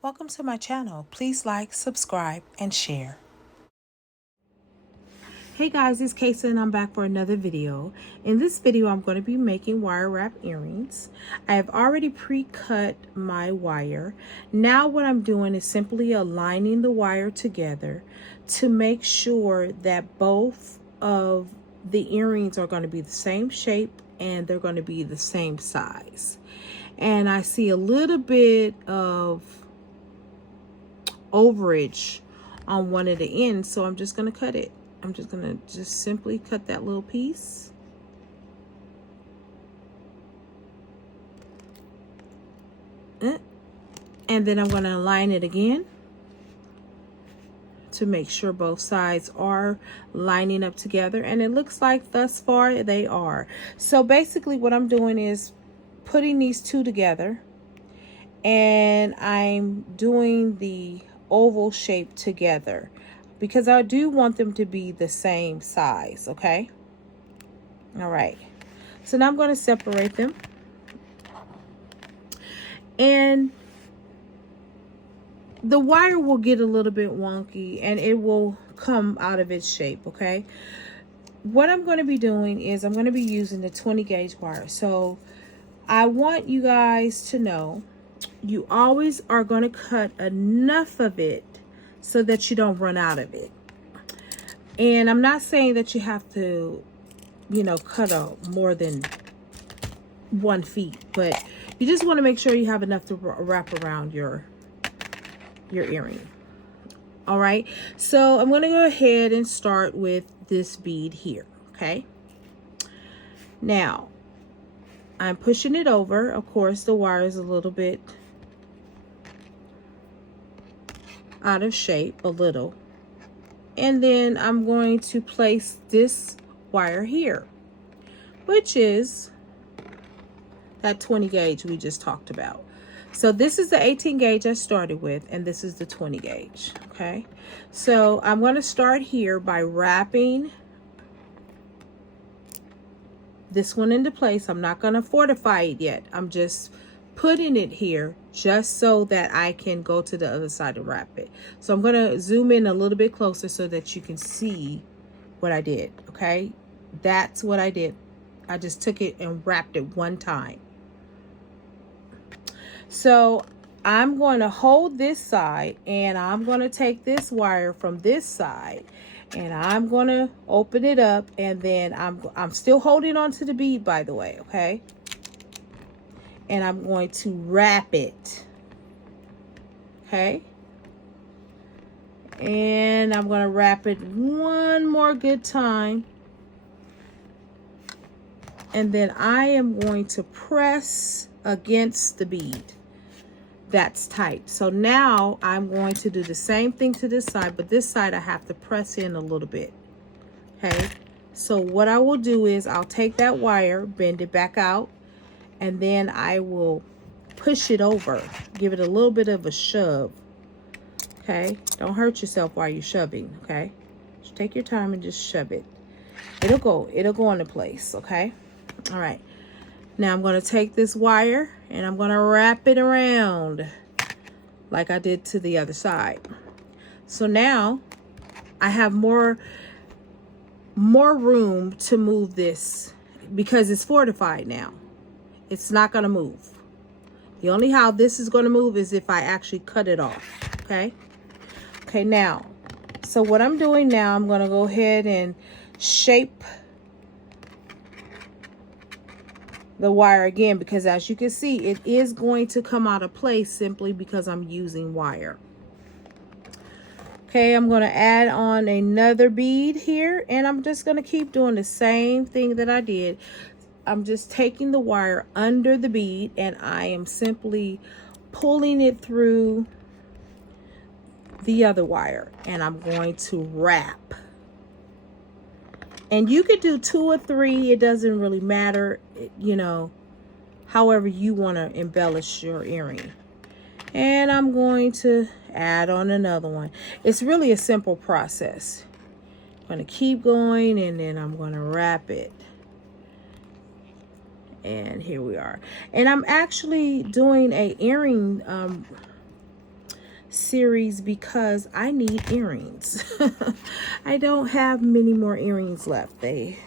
Welcome to my channel. Please like, subscribe, and share. Hey guys, it's Kaysa and I'm back for another video. In this video, I'm going to be making wire wrap earrings. I have already pre-cut my wire. Now what I'm doing is simply aligning the wire together to make sure that both of the earrings are going to be the same shape and they're going to be the same size. And I see a little bit of overage on one of the ends, so I'm just going to cut it. I'm just going to simply cut that little piece. And then I'm going to align it again to make sure both sides are lining up together. And it looks like thus far they are. So basically what I'm doing is putting these two together, and I'm doing the oval shape together because I do want them to be the same size. Okay. All right. So now I'm going to separate them, and the wire will get a little bit wonky and it will come out of its shape. Okay. What I'm going to be doing is I'm going to be using the 20 gauge wire. So I want you guys to know you always are going to cut enough of it so that you don't run out of it. And I'm not saying that you have to, cut out more than 1 feet, but you just want to make sure you have enough to wrap around your earring. All right. So I'm going to go ahead and start with this bead here. Okay. Now I'm pushing it over. Of course, the wire is a little bit out of shape, a little. And then I'm going to place this wire here, which is that 20 gauge we just talked about. So this is the 18 gauge I started with, and this is the 20 gauge. Okay. So I'm going to start here by wrapping this one into place. I'm not going to fortify it yet. I'm just putting it here just so that I can go to the other side and wrap it. So I'm going to zoom in a little bit closer so that you can see what I did. Okay. That's what I did. I just took it and wrapped it one time. So I'm going to hold this side, and I'm going to take this wire from this side, and I'm going to open it up, and then I'm still holding on to the bead, by the way. Okay. And I'm going to wrap it. Okay. And I'm going to wrap it one more good time. And then I am going to press against the bead. That's tight. So now I'm going to do the same thing to this side, but this side I have to press in a little bit. Okay. So what I will do is I'll take that wire, bend it back out, and then I will push it over, give it a little bit of a shove. Okay. Don't hurt yourself while you're shoving. Okay. Just take your time and just shove it. It'll go into place. Okay. All right. Now I'm going to take this wire and I'm going to wrap it around like I did to the other side. So now I have more room to move this because it's fortified now. It's not going to move. The only how this is going to move is if I actually cut it off. Okay. Okay. Now, so what I'm doing now, I'm going to go ahead and shape the wire again, because as you can see, it is going to come out of place simply because I'm using wire. Okay, I'm going to add on another bead here, and I'm just going to keep doing the same thing that I did. I'm just taking the wire under the bead, and I am simply pulling it through the other wire, and I'm going to wrap. And you could do 2 or 3. It doesn't really matter, however you want to embellish your earring. And I'm going to add on another one. It's really a simple process. I'm going to keep going, and then I'm going to wrap it. And here we are. And I'm actually doing a earring series because I need earrings. I don't have many more earrings left. They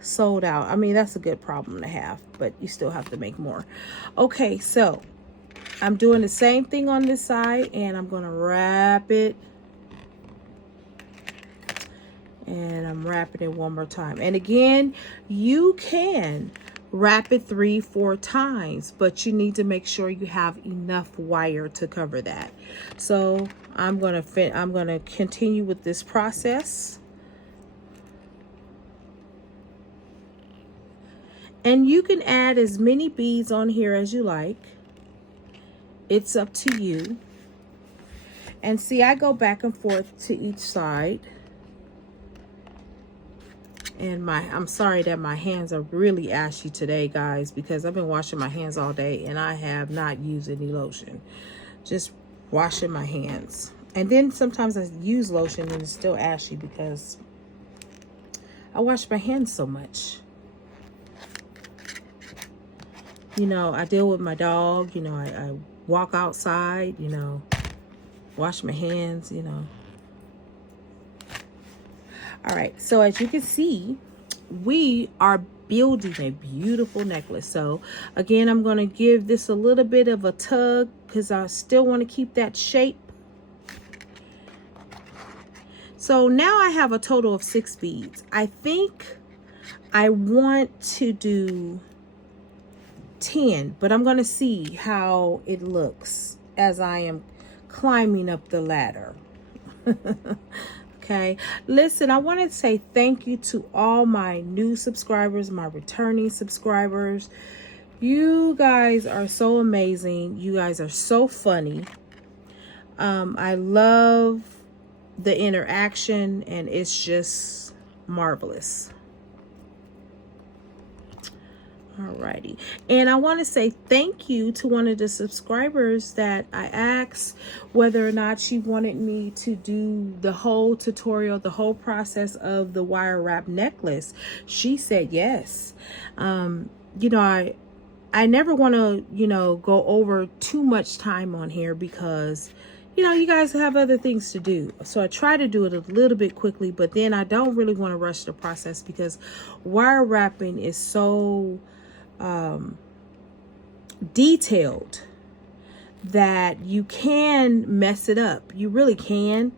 sold out. I mean, that's a good problem to have, but you still have to make more. Okay, so I'm doing the same thing on this side, and I'm going to wrap it. And I'm wrapping it one more time. And again, you can wrap it 3-4 times, but you need to make sure you have enough wire to cover that. So I'm gonna continue with this process. And you can add as many beads on here as you like. It's up to you. And see, I go back and forth to each side. And I'm sorry that my hands are really ashy today, guys, because I've been washing my hands all day and I have not used any lotion. Just washing my hands. And then sometimes I use lotion and it's still ashy because I wash my hands so much. You know, I deal with my dog, you know, I walk outside, you know, wash my hands, you know. All right, so as you can see, we are building a beautiful necklace. So again, I'm going to give this a little bit of a tug because I still want to keep that shape. So now I have a total of 6 beads. I think I want to do 10, but I'm going to see how it looks as I am climbing up the ladder. Okay, listen, I want to say thank you to all my new subscribers, my returning subscribers. You guys are so amazing. You guys are so funny. I love the interaction and it's just marvelous. Alrighty, and I want to say thank you to one of the subscribers that I asked whether or not she wanted me to do the whole tutorial, the whole process of the wire wrap necklace. She said yes. You know, I never want to, you know, go over too much time on here because, you know, you guys have other things to do. So I try to do it a little bit quickly, but then I don't really want to rush the process because wire wrapping is so detailed that you can mess it up. You really can.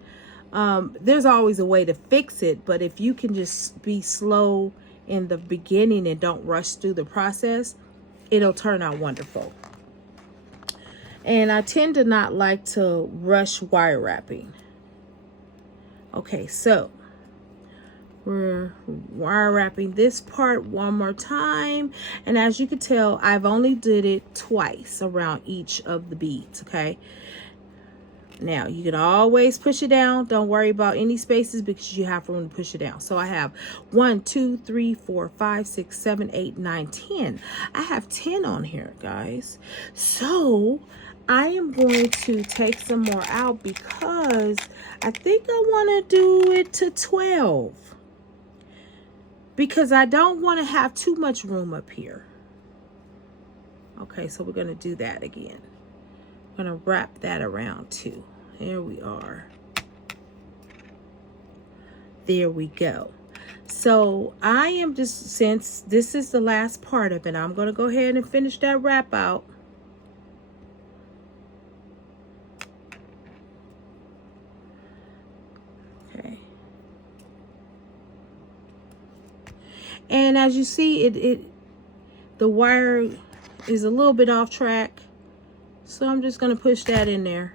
There's always a way to fix it, but if you can just be slow in the beginning and don't rush through the process, it'll turn out wonderful. And I tend to not like to rush wire wrapping. Okay, so we're wire wrapping this part one more time, and as you can tell, I've only did it twice around each of the beads. Okay, now you can always push it down. Don't worry about any spaces because you have room to push it down. So I have 1 2 3 4 5 6 7 8 9 10. I have 10 on here, guys. So I am going to take some more out because I think I want to do it to 12. Because I don't want to have too much room up here. Okay, so we're going to do that again. I'm going to wrap that around too. There we are. There we go. So I am just, since this is the last part of it, I'm going to go ahead and finish that wrap out. Okay. And as you see, the wire is a little bit off track. So I'm just going to push that in there.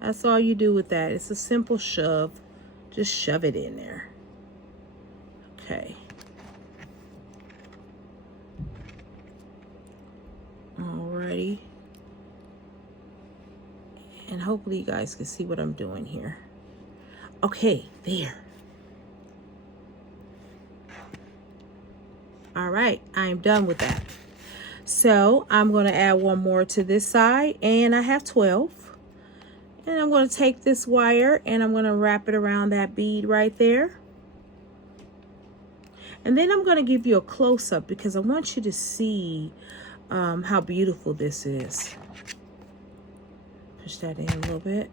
That's all you do with that. It's a simple shove. Just shove it in there. Okay. Alrighty. And hopefully you guys can see what I'm doing here. Okay, there. All right, I am done with that. So I'm going to add one more to this side, and I have 12. And I'm going to take this wire and I'm going to wrap it around that bead right there. And then I'm going to give you a close-up because I want you to see how beautiful this is. push that in a little bit.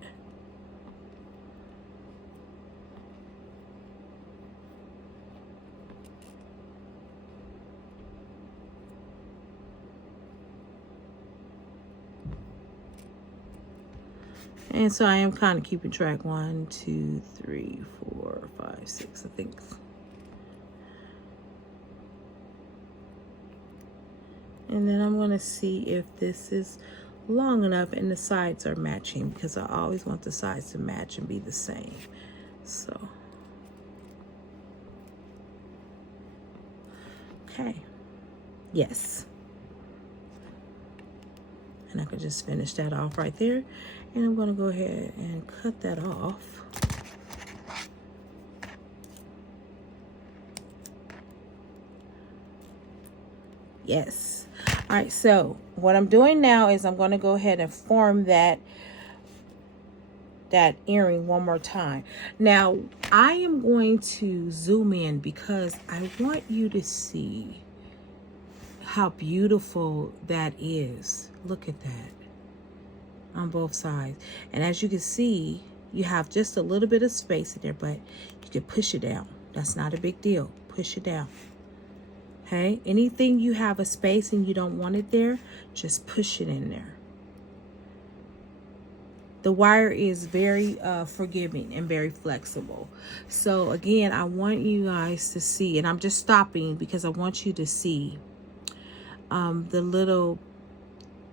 And so I am kind of keeping track. 1, 2, 3, 4, 5, 6, I think. And then I'm going to see if this is long enough and the sides are matching, because I always want the sides to match and be the same. So, okay. Yes. And I could just finish that off right there. And I'm going to go ahead and cut that off. Yes. All right, so what I'm doing now is I'm going to go ahead and form that earring one more time. Now, I am going to zoom in because I want you to see how beautiful that is. Look at that. On both sides. And as you can see, you have just a little bit of space in there, but you can push it down. That's not a big deal. Push it down. Okay, anything you have a space and you don't want it there, just push it in there. The wire is very forgiving and very flexible. So again, I want you guys to see, and I'm just stopping because I want you to see the little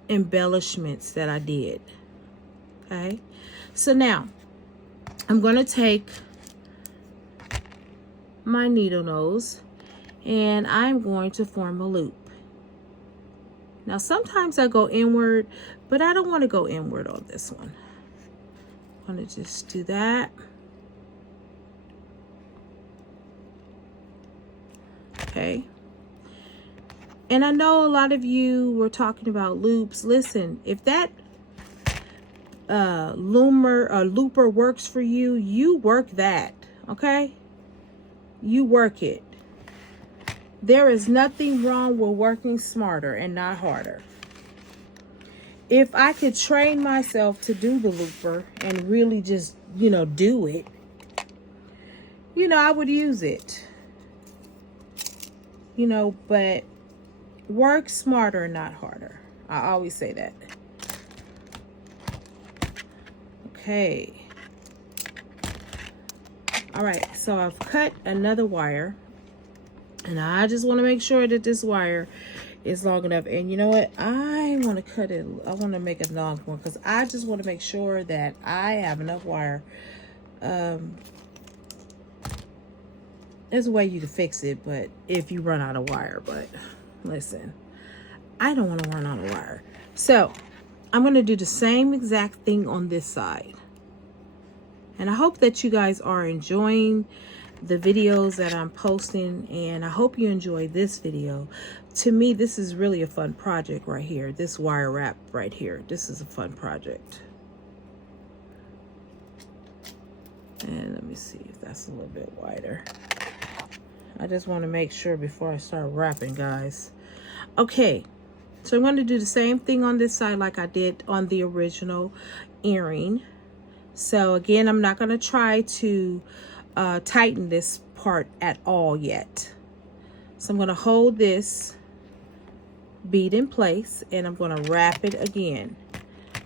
embellishments that I did. Okay, so now I'm going to take my needle nose and I'm going to form a loop. Now sometimes I go inward, but I don't want to go inward on this one. I'm going to just do that. Okay. And I know a lot of you were talking about loops. Listen, if that looper works for you, you work that, okay? You work it. There is nothing wrong with working smarter and not harder. If I could train myself to do the looper and really just, do it, I would use it. But work smarter, not harder. I always say that. Okay. All right, so I've cut another wire. And I just want to make sure that this wire is long enough. And you know what? I want to cut it. I want to make a long one because I just want to make sure that I have enough wire. There's a way you can fix it, but if you run out of wire. But listen, I don't want to run out of wire. So I'm going to do the same exact thing on this side. And I hope that you guys are enjoying the videos that I'm posting, and I hope you enjoy this video. To me, this is really a fun project right here. This wire wrap right here. This is a fun project. And let me see if that's a little bit wider. I just want to make sure before I start wrapping, guys. Okay, so I'm going to do the same thing on this side like I did on the original earring. So again, I'm not going to try to tighten this part at all yet. So I'm going to hold this bead in place and I'm going to wrap it again.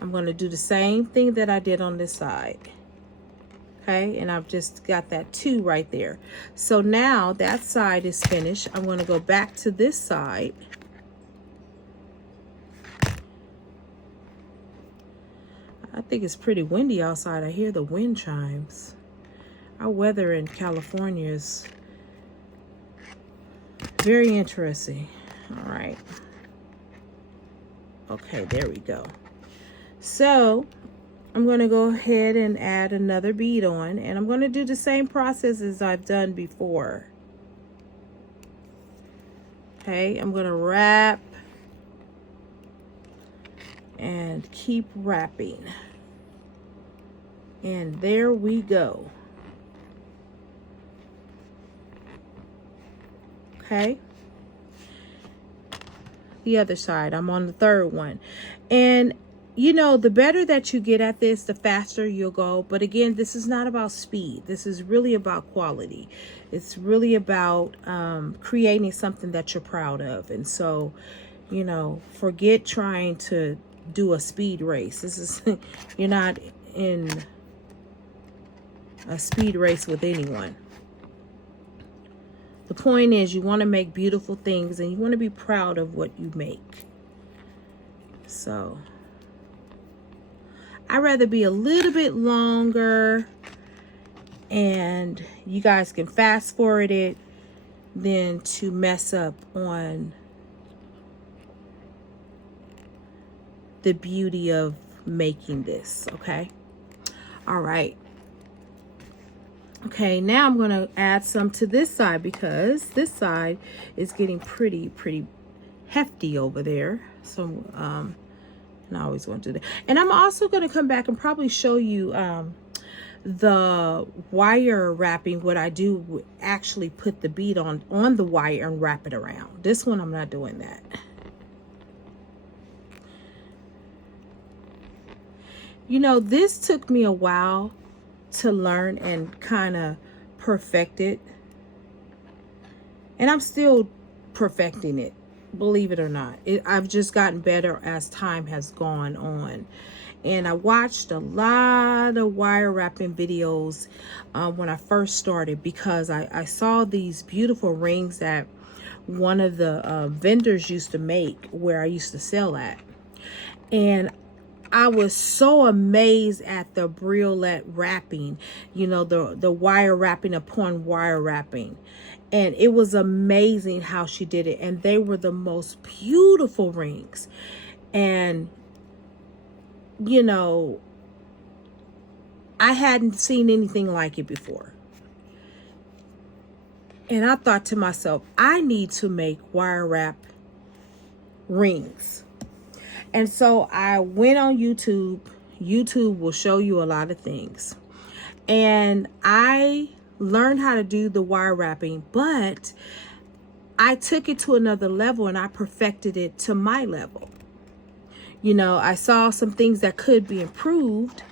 I'm going to do the same thing that I did on this side. Okay, and I've just got that 2 right there. So now that side is finished. I'm going to go back to this side. I think it's pretty windy outside. I hear the wind chimes. Our weather in California is very interesting. All right. Okay, there we go. So I'm going to go ahead and add another bead on, and I'm going to do the same process as I've done before. Okay, I'm going to wrap and keep wrapping. And there we go. Okay, the other side, I'm on the third one. And you know, the better that you get at this, the faster you'll go. But again, this is not about speed. This is really about quality. It's really about creating something that you're proud of. And so, you know, forget trying to do a speed race. This is, you're not in a speed race with anyone. The point is, you want to make beautiful things and you want to be proud of what you make. So I'd rather be a little bit longer and you guys can fast forward it than to mess up on the beauty of making this. Okay. All right. Okay, now I'm going to add some to this side because this side is getting pretty hefty over there. So, and I always want to do that. And I'm also going to come back and probably show you the wire wrapping. What I do, actually put the bead on the wire and wrap it around. This one, I'm not doing that. You know, this took me a while to learn and kind of perfect it. And I'm still perfecting it, believe it or not. I've just gotten better as time has gone on. And I watched a lot of wire wrapping videos when I first started because I saw these beautiful rings that one of the vendors used to make where I used to sell at. And I was so amazed at the briolet wrapping, you know, the wire wrapping upon wire wrapping. And it was amazing how she did it. And they were the most beautiful rings. And, you know, I hadn't seen anything like it before. And I thought to myself, I need to make wire wrap rings. And so I went on YouTube. YouTube will show you a lot of things. And I learned how to do the wire wrapping, but I took it to another level and I perfected it to my level. You know, I saw some things that could be improved.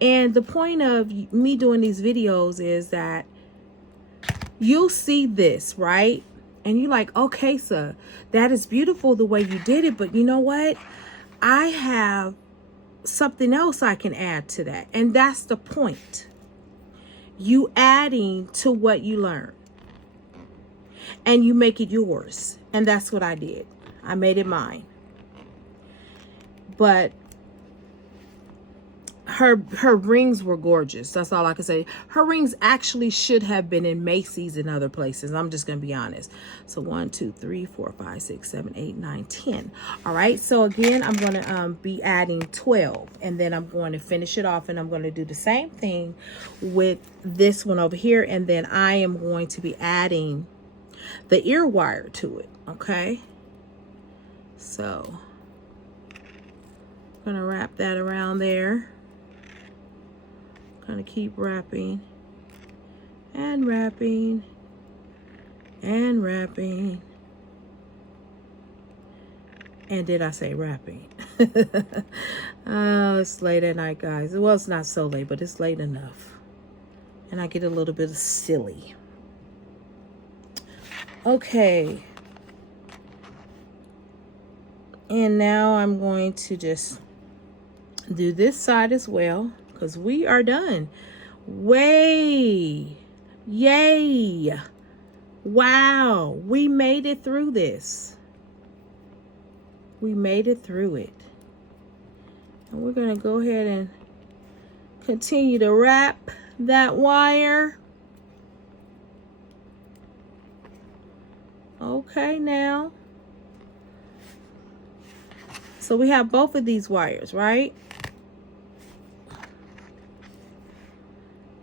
And the point of me doing these videos is that you'll see this, right? And you're like, okay, sir, that is beautiful the way you did it. But you know what? I have something else I can add to that. And that's the point. You adding to what you learn. And you make it yours. And that's what I did. I made it mine. But her rings were gorgeous. That's all I can say. Her rings actually should have been in Macy's and other places. I'm just going to be honest. So 1, 2, 3, 4, 5, 6, 7, 8, 9, 10. All right. So again, I'm going to be adding 12. And then I'm going to finish it off. And I'm going to do the same thing with this one over here. And then I am going to be adding the ear wire to it. Okay. So I'm going to wrap that around there. Gonna keep wrapping and wrapping and wrapping. And did I say wrapping? Oh, it's late at night, guys. Well, it's not so late, but it's late enough. And I get a little bit silly. Okay. And now I'm going to just do this side as well. Because we are done. Way. Yay. Wow. We made it through this. We made it through it. And we're going to go ahead and continue to wrap that wire. Okay, now. So we have both of these wires, right?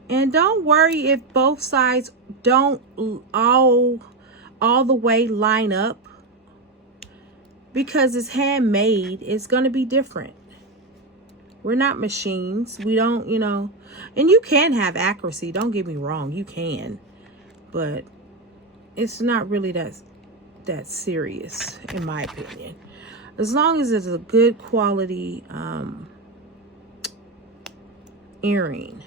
And don't worry if both sides don't all the way line up. Because it's handmade, it's going to be different. We're not machines. We don't, you know. And you can have accuracy. Don't get me wrong. You can. But it's not really that serious, in my opinion. As long as it's a good quality earring.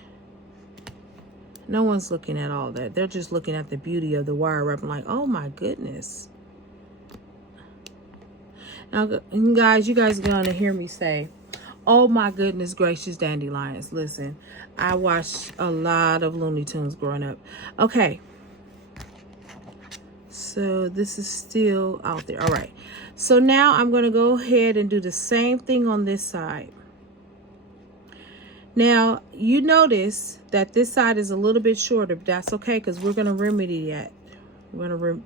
No one's looking at all that. They're just looking at the beauty of the wire wrap. I'm like, oh my goodness. Now, guys, you guys are going to hear me say, oh my goodness gracious, dandelions. Listen, I watched a lot of Looney Tunes growing up. Okay. So this is still out there. All right. So now I'm going to go ahead and do the same thing on this side. Now, you notice that this side is a little bit shorter, but that's okay because we're going to remedy that. We're going to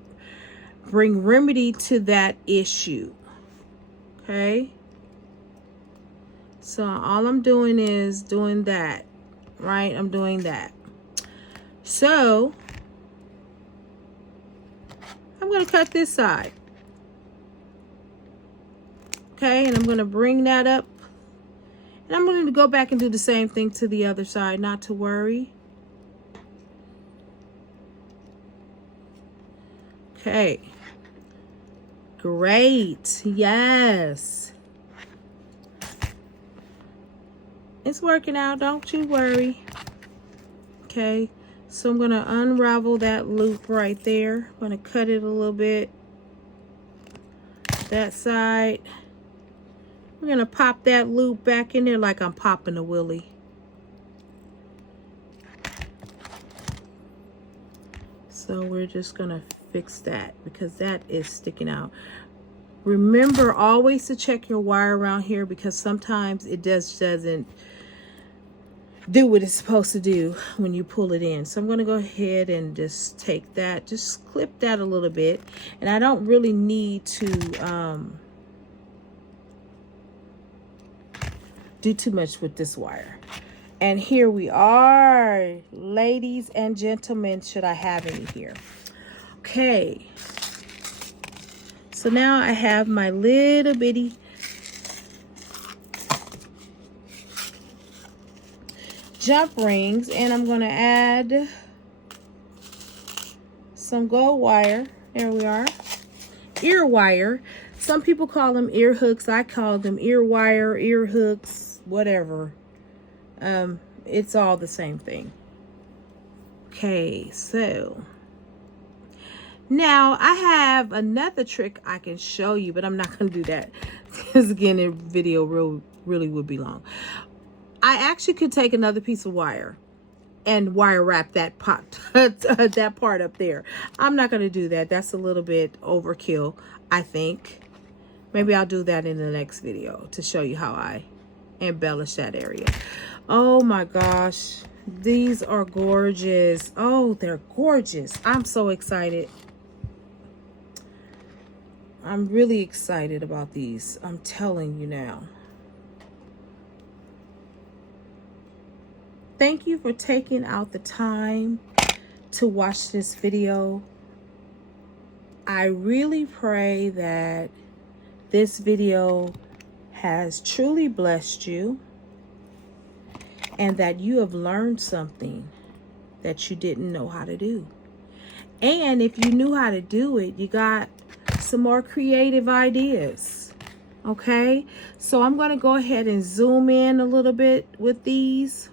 bring remedy to that issue. Okay? So all I'm doing is doing that, right? I'm doing that. So I'm going to cut this side. Okay, and I'm going to bring that up. And I'm going to go back and do the same thing to the other side, not to worry. Okay. Great. Yes. It's working out, don't you worry. Okay, so I'm going to unravel that loop right there. I'm going to cut it a little bit. That side. We're going to pop that loop back in there like I'm popping a willy. So we're just going to fix that because that is sticking out. Remember always to check your wire around here because sometimes it doesn't do what it's supposed to do when you pull it in. So I'm going to go ahead and just take that, just clip that a little bit. And I don't really need to do too much with this wire. And here we are, ladies and gentlemen, should I have any here. Okay. So now I have my little bitty jump rings, and I'm going to add some gold wire. There we are. Ear wire. Some people call them ear hooks. I call them ear wire, ear hooks, whatever. It's all the same thing. Okay, so now I have another trick I can show you, but I'm not going to do that because again, the video really would be long. I actually could take another piece of wire and wire wrap that that part up there. I'm not going to do that. That's a little bit overkill, I think. Maybe I'll do that in the next video to show you how I embellish that area. Oh my gosh, these are gorgeous. Oh, they're gorgeous. I'm so excited. I'm really excited about these. I'm telling you now. Thank you for taking out the time to watch this video. I really pray that this video has truly blessed you and that you have learned something that you didn't know how to do. And if you knew how to do it, you got some more creative ideas. Okay, so I'm going to go ahead and zoom in a little bit with these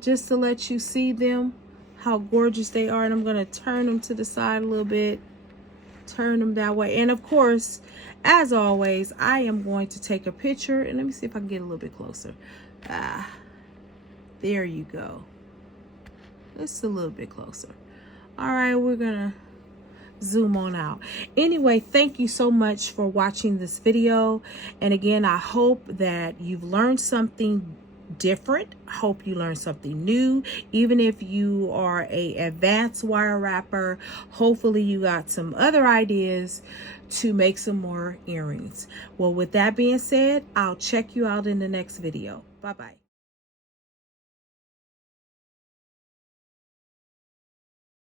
just to let you see them, how gorgeous they are. And I'm going to turn them to the side a little bit, turn them that way. And of course, as always, I am going to take a picture, and let me see if I can get a little bit closer. There you go. Just a little bit closer. All right, we're gonna zoom on out. Anyway, thank you so much for watching this video. And again, I hope that you've learned something different. I hope you learned something new. Even if you are an advanced wire wrapper, hopefully you got some other ideas to make some more earrings. Well, with that being said, I'll check you out in the next video. Bye-bye.